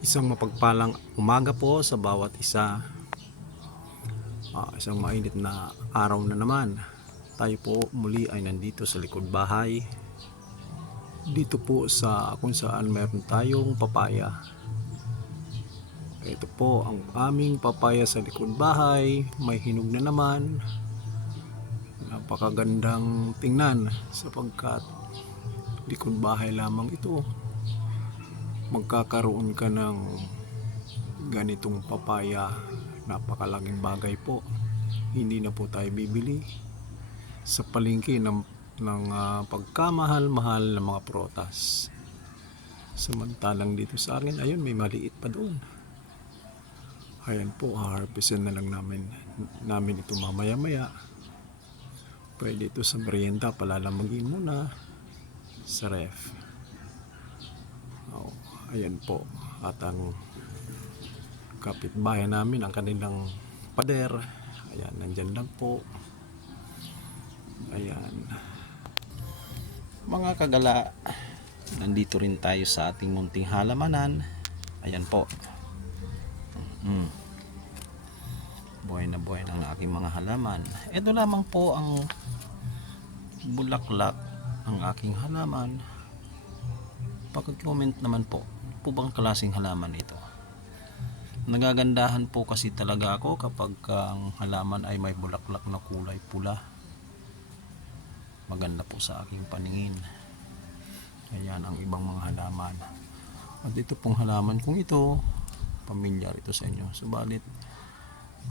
Isang mapagpalang umaga po sa bawat isa. Ah, isang mainit na araw na naman. Tayo po muli ay nandito sa likod bahay. Dito po sa kung saan meron tayong papaya. Ito po ang aming papaya sa likod bahay. May hinog na naman. Napakagandang tingnan sapagkat likod bahay lamang ito magkakaroon ka ng ganitong papaya. Napakalaking bagay po. Hindi na po tayo bibili. Sa palengke ng, ng ah, pagkamahal-mahal ng mga protas samantalang dito sa akin ayun may maliit pa doon. Ayan po harvestin na lang namin namin ito mamaya maya pwede ito sa merienda palalamagin muna sa ref. Oh, ayan po. At ang kapitbahay namin, ang kanilang pader. Ayan, nandyan lang po. Ayan. Mga kagala, nandito rin tayo sa ating munting halamanan. Ayan po. Mm. Buhay na buhay ng aking mga halaman. Ito lamang po ang bulaklak ng aking halaman. Pag-comment naman po, po bang klaseng halaman ito? Nagagandahan po kasi talaga ako kapag ka ang halaman ay may bulaklak na kulay pula. Maganda po sa aking paningin. Ayan ang ibang mga halaman. At ito pong halaman kong ito, pamilyar ito sa inyo. Subalit,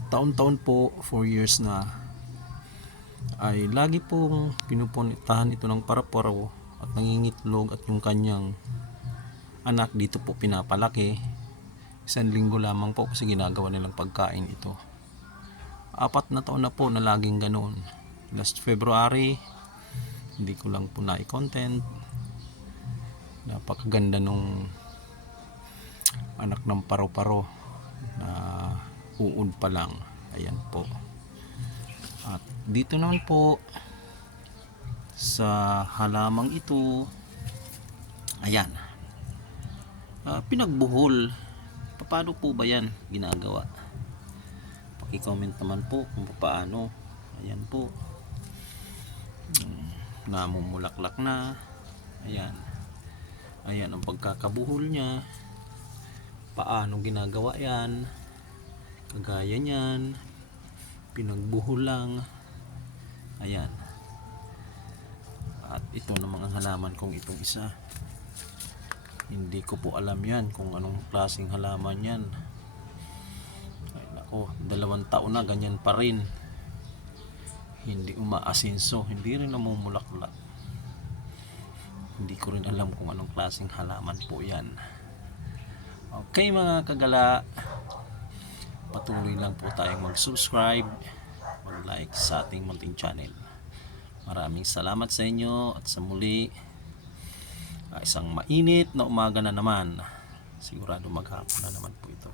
taon-taon po, 4 years na, ay lagi pong pinupunitahan ito ng paraparo at nangingitlog at yung kanyang anak dito po pinapalaki. Isang linggo lamang po kasi ginagawa nilang pagkain ito. Apat na taon na po na laging ganoon. Last February hindi ko lang po na-content. Napakaganda nung anak ng paro-paro na uod pa lang. Ayan po. At dito naman po sa halamang ito ayan Ah, pinagbuhol. Paano po ba yan ginagawa? Paki-comment naman po kung paano. Ayan po. Hmm, namumulaklak na. Ayan. Ayan ang pagkakabuhol niya. Paano ginagawa yan? Kagaya niyan. Pinagbuhol lang. Ayan. At ito namang ang halaman kong itong isa hindi ko po alam yan kung anong klaseng halaman yan. Ay nako dalawang taon na ganyan pa rin. Hindi umaasinso hindi rin namumulaklak. Hindi ko rin alam kung anong klaseng halaman po yan. Okay mga kagala. Patuloy lang po tayong mag subscribe mag like sa ating munting channel. Maraming salamat sa inyo at sa muli Ah, isang mainit na umaga na naman. Sigurado maghapon na naman po ito